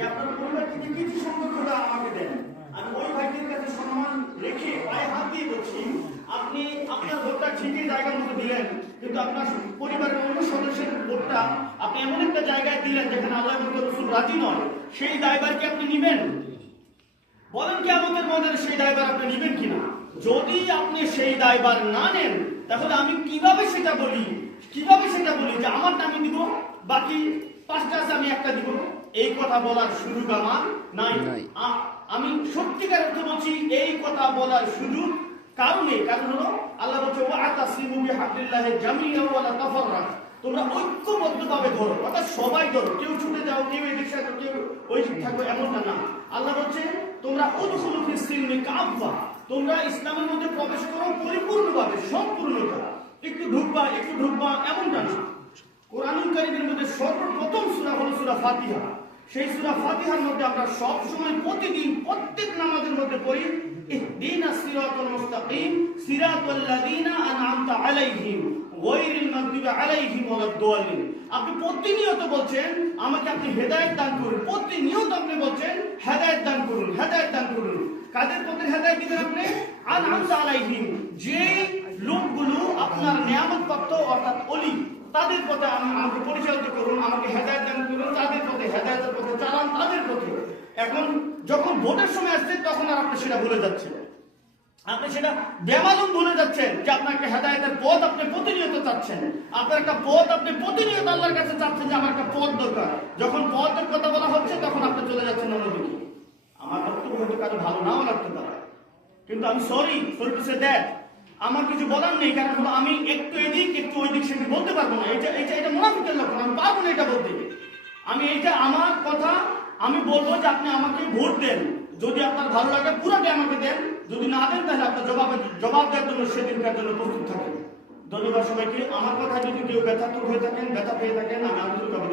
যে আপনার পরিবার থেকে কিছু সম্পর্কটা আমাকে দেন। আমি ওই ভাইটির কাছে সম্মান রেখে পায়ে হাত দিয়ে বলছি, আপনি আপনার ভোটটা ঠিকই জায়গা মতো দিলেন, কিন্তু আপনার পরিবারের অন্য সদস্যের ভোটটা আপনি এমন একটা জায়গায় দিলেন যেখানে আল্লাহ এবং রাসূল রাজি নয়। সেই দায়ভার কি আপনি নেবেন? বলেন কিয়ামতের ময়দানে সেই দায়ভার আপনি নেবেন কিনা? যদি আপনি সেই দায়ভার না নেন, তাহলে আমি কিভাবে সেটা বলি যে আমারটা আমি দিব, বাকি 5টা আছে আমি একটা দিব? এই কথা বলার সুযোগ আমার নাই। আমি সত্যিকার অর্থে বলছি, এই কথা বলার সুযোগ কারণ হলো আল্লাহ বলছে ওয়াতাসিমু বিহাবলিল্লাহি জামিআন ওয়া লা তাফাররাকু, তোমরা ঐক্যবদ্ধভাবে ধরো, অর্থাৎ সবাই ধরো, কেউ ছুটে যাও, কেউ এই দিকে থাকো, কেউ ওই দিকে থাকো, এমনটা না। আল্লাহ বলছে তোমরা উদখুলু ফিস সিলমি কাফা, তোমরা ইসলামের মধ্যে প্রবেশ করো পরিপূর্ণভাবে, সম্পূর্ণতা। একটু ঢুকবা এমনটা না। কোরআনুল কারীমের মধ্যে সর্বপ্রথম সূরা হলো সূরা ফাতিহা। সেই সূরা ফাতিহার মধ্যে আমরা সব সময় প্রতিদিন প্রত্যেক নামাজের মধ্যে পড়ি ইহদিনাস সিরাতাল মুস্তাকিম সিরাতাল লাযিনা আন'আমতা আলাইহিম গায়রিল মাগদুবি আলাইহিম ওয়ালাদ-দাল্লিন। আপনি প্রতিনিয়ত বলছেন আমাকে আপনি হেদায়েত দান করুন, প্রতিনিয়ত আপনি বলছেন হেদায়েত দান করুন। কাদের পথে হেদায়েত দিবেন আপনি? আন'আমতা আলাইহিম, যে লোকগুলো আপনার নিয়ামত প্রাপ্ত অর্থাৎ ওলি, তাদের পথে আমাকে পরিচালিত করুন, আমাকে হেদায়েত দান করুন, তাদের পথে হেদায়েতের পথে চালান, তাদের পথে। এখন যখন ভোটের সময় আসছে তখন আর আপনি সেটা ভুলে যাচ্ছেন, আপনি সেটা বেমালুম ভুলে যাচ্ছেন যে আপনার একটা হেদায়েতের পথ আপনি প্রতিনিয়ত চাচ্ছেন, আপনার একটা পথ আপনি প্রতিনিয়ত আল্লাহর কাছে চাচ্ছেন যে আমার একটা পথ দরকার। যখন পথের কথা বলা হচ্ছে তখন আপনি চলে যাচ্ছেন অন্যদিকে। আমার বক্তব্য হয়তো কারো ভালো নাও লাগতে পারে, কিন্তু আমি সরি টু সে দ্যাট আমার কিছু বলার নেই, কারণ হলো আমি একটু এদিক একটু ওই দিক সেদিক বলতে পারবো না। এটা মুনাফিকের লক্ষণ, আমি পারবো না এটা বলতে। আমি এইটা আমার কথা, আমি বলবো যে আপনি আমাকে ভোট দেন, যদি আপনার ভালো লাগে পুরোটা আমাকে দেন, যদি না দেন তাহলে আপনার জবাব দেওয়ার জন্য সেদিনকার জন্য প্রস্তুত থাকেন। ধন্যবাদ সবাইকে। আমার কথা যদি কেউ ব্যথা পেয়ে থাকেন, আমি আন্তরিকভাবে